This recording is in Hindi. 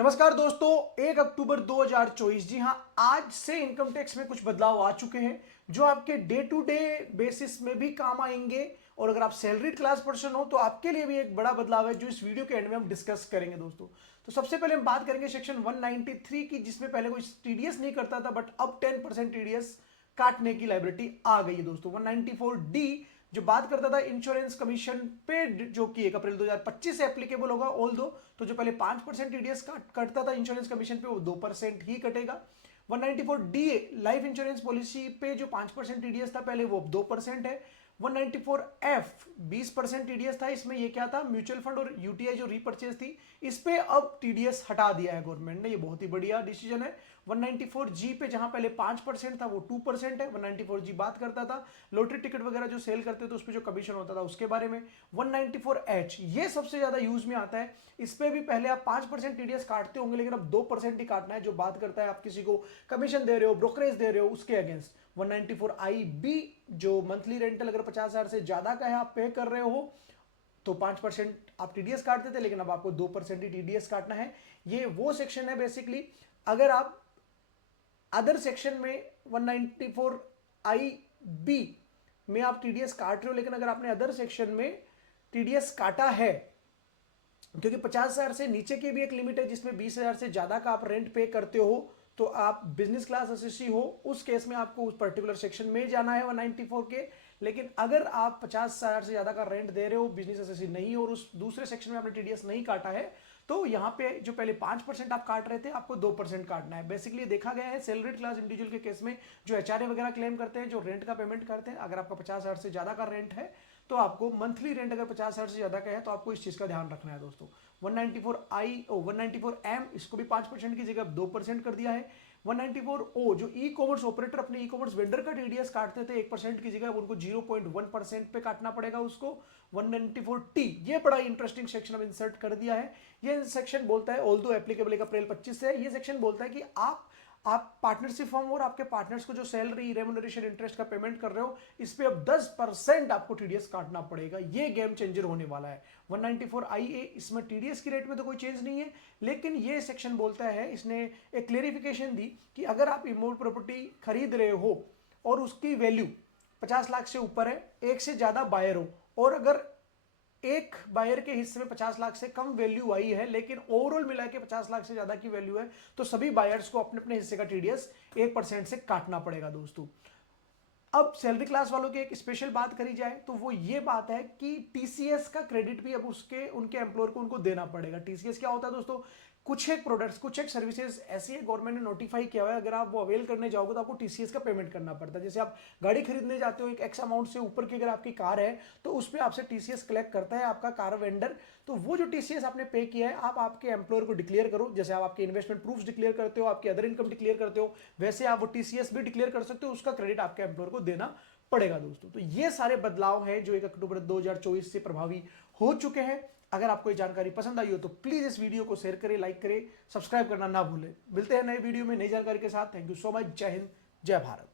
नमस्कार दोस्तों, 1 अक्टूबर 2024। जी हाँ, आज से इनकम टैक्स में कुछ बदलाव आ चुके हैं जो आपके डे टू डे बेसिस में भी काम आएंगे। और अगर आप सैलरीड क्लास पर्सन हो तो आपके लिए भी एक बड़ा बदलाव है जो इस वीडियो के एंड में हम डिस्कस करेंगे दोस्तों। तो सबसे पहले हम बात करेंगे सेक्शन 193 की, जिसमें पहले कोई टीडीएस नहीं करता था, बट अब 10% टीडीएस काटने की लाइबिलिटी आ गई है दोस्तों। 194D जो बात करता था इंश्योरेंस कमीशन पेड, जो कि 1 अप्रैल 2025 से एप्लीकेबल होगा। ऑल दो तो जो पहले 5% टीडीएस कटता था इंश्योरेंस कमीशन पे, वो 2% ही कटेगा। 194D लाइफ इंश्योरेंस पॉलिसी पे जो 5% टीडीएस था पहले, वो अब 2% है। 194F 20% टीडीएस था, इसमें ये क्या था, म्यूचुअल फंड और यूटीआई जो रीपर्चेज थी, इस पे अब टीडीएस हटा दिया है गवर्नमेंट ने, ये बहुत ही बढ़िया डिसीजन है। 194G पे जहां पहले 5% था वो 2% है। 194G बात करता था लॉटरी टिकट वगैरह जो सेल करते थे उस पर जो कमीशन होता था उसके बारे में। 194H ये सबसे ज्यादा यूज में आता है, इस पे भी पहले आप 5% टीडीएस काटते होंगे, लेकिन अब 2% ही काटना है, जो बात करता है आप किसी को कमीशन दे रहे हो, ब्रोकरेज दे रहे हो, उसके अगेंस्ट। 194IB जो मंथली रेंटल अगर 50,000 से ज्यादा का है आप पे कर रहे हो तो 5% आप टीडीएस काटते थे, लेकिन अब आपको 2% ही टीडीएस काटना है। ये वो सेक्शन है बेसिकली, अगर आप अदर सेक्शन में 194IB में आप टीडीएस काट रहे हो, लेकिन अगर आपने अदर सेक्शन में टीडीएस काटा है, क्योंकि 50,000 से नीचे की भी एक लिमिट है जिसमें 20,000 से ज्यादा का आप रेंट पे करते हो, तो आप बिजनेस क्लास एसएससी हो, उस केस में आपको उस पर्टिकुलर सेक्शन में जाना है 194 के। लेकिन अगर आप 50,000 से ज्यादा का रेंट दे रहे हो, बिजनेस एसएससी नहीं हो और उस दूसरे सेक्शन में आपने टीडीएस नहीं काटा है, तो यहाँ पे जो पहले 5% आप काट रहे थे आपको 2% काटना है। बेसिकली देखा गया है सैलरीड क्लास इंडिविजुअल के केस में, जो एचआरए वगैरह क्लेम करते हैं, जो रेंट का पेमेंट करते हैं, अगर आपका 50,000 से ज्यादा का रेंट है तो आपको मंथली रेंट अगर 50,000 से ज्यादा का है तो आपको इस चीज का ध्यान रखना है दोस्तों। 194 इसको भी 5% की जगह 2% कर दिया है। 194O जो ई कॉमर्स ऑपरेटर अपने ई कॉमर्स वेंडर का टीडीएस काटते थे 1% की जगह, उनको 0.1% पे काटना पड़ेगा उसको। 194T ये बड़ा इंटरेस्टिंग सेक्शन अब इंसर्ट कर दिया है। ये सेक्शन बोलता है, ऑल्दो एप्लीकेबल 1 अप्रैल 25 से है, ये सेक्शन बोलता है कि आप पार्टनरशिप फॉर्म और आपके पार्टनर्स को जो सैलरी रेम्युनरेशन इंटरेस्ट का पेमेंट कर रहे हो, इस पे अब 10% आपको टीडीएस काटना पड़ेगा। ये गेम चेंजर होने वाला है। 194IA इसमें टीडीएस की रेट में तो कोई चेंज नहीं है, लेकिन ये सेक्शन बोलता है, इसने एक क्लेरिफिकेशन दी कि अगर आप इमोबल प्रॉपर्टी खरीद रहे हो और उसकी वैल्यू 50 लाख से ऊपर है, एक से ज्यादा बायर हो, और अगर एक बायर के हिस्से में 50 लाख से कम वैल्यू आई है लेकिन ओवरऑल मिला के 50 लाख से ज्यादा की वैल्यू है, तो सभी बायर्स को अपने अपने हिस्से का टीडीएस 1% से काटना पड़ेगा दोस्तों। अब सैलरी क्लास वालों की एक स्पेशल बात करी जाए तो वो ये बात है कि टीसीएस का क्रेडिट भी अब उसके उनके एम्प्लॉयर को उनको देना पड़ेगा। टीसीएस क्या होता है दोस्तों, कुछ एक प्रोडक्ट्स, कुछ एक सर्विसेज ऐसी है गवर्नमेंट ने नोटिफाई किया हुआ है, अगर आप वो अवेल करने जाओगे तो आपको टीसीएस का पेमेंट करना पड़ता है। जैसे आप गाड़ी खरीदने जाते हो, एक एक्स अमाउंट से ऊपर की अगर आपकी कार है तो उस पर आपसे टीसीएस कलेक्ट करता है आपका कार वेंडर। तो वो जो टीसीएस आपने पे किया है आप आपके एम्प्लॉयर को डिक्लेयर करो, जैसे आप आपके इन्वेस्टमेंट प्रूफ डिक्लेयर करते हो, आपकी अदर इनकम डिक्लेयर करते हो, वैसे आप वो टीसीएस भी डिक्लेयर कर सकते हो, उसका क्रेडिट आपके एम्प्लॉयर को देना पड़ेगा दोस्तों। तो ये सारे बदलाव हैं जो 1 अक्टूबर 2024 से प्रभावी हो चुके हैं। अगर आपको ये जानकारी पसंद आई हो तो प्लीज इस वीडियो को शेयर करें, लाइक करें, सब्सक्राइब करना ना भूलें। मिलते हैं नए वीडियो में नई जानकारी के साथ। Thank you so much. जय हिंद, जय भारत।